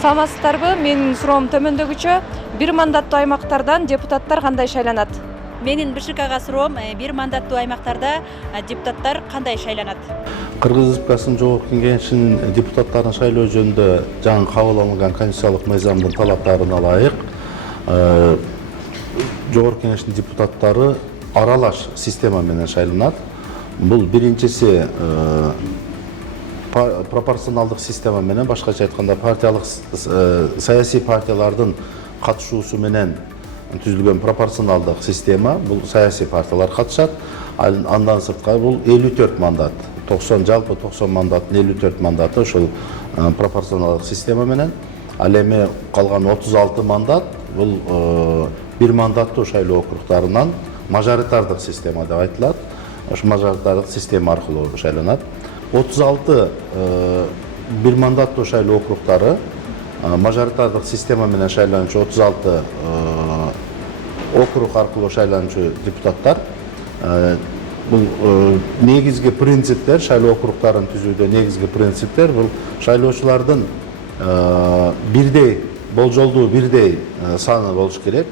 Саламатсыздарбы? Менин суроом төмөндөгүчө. Бир мандаттуу аймактардан депутаттар кандай шайланат? Менин БШКга суроом, бир мандаттуу аймактарда депутаттар кандай шайланат? Кыргыз Республикасынын Жогорку Кеңешинин депутаттарын шайлоо жөнүндө жаңы кабыл алынган конституциялык мыйзамдын талаптарына ылайык Жогорку Кеңештин депутаттары аралаш система менен шайланат. Бул биринчиси пропорционалдык система менен, башкача айтканда партиялык саясий партиялардын катышуусу менен түзүлгөн пропорционалдык система. Бул саясий партиялар катышат. Андан сырткары бул 54 мандат. 90 жалпы 90 мандаттын 54 мандаты ошол пропорционалдык система менен. Ал эми калган 36 мандат бул бир мандаттуу шайлоо округдарынан мажоритардык система деп айтылат. Ошо мажоритардык система аркылуу шайланат. 36 бир мандаттуу шайлоо округдары мажоритардык система менен шайлануучу 36 округ аркылуу шайлануучу депутаттар. Бул негизги принциптер, шайлоо округдарын түзүүдө негизги принциптер бул шайлоочулардын бирдей, болжолдуу бирдей саны болуш керек.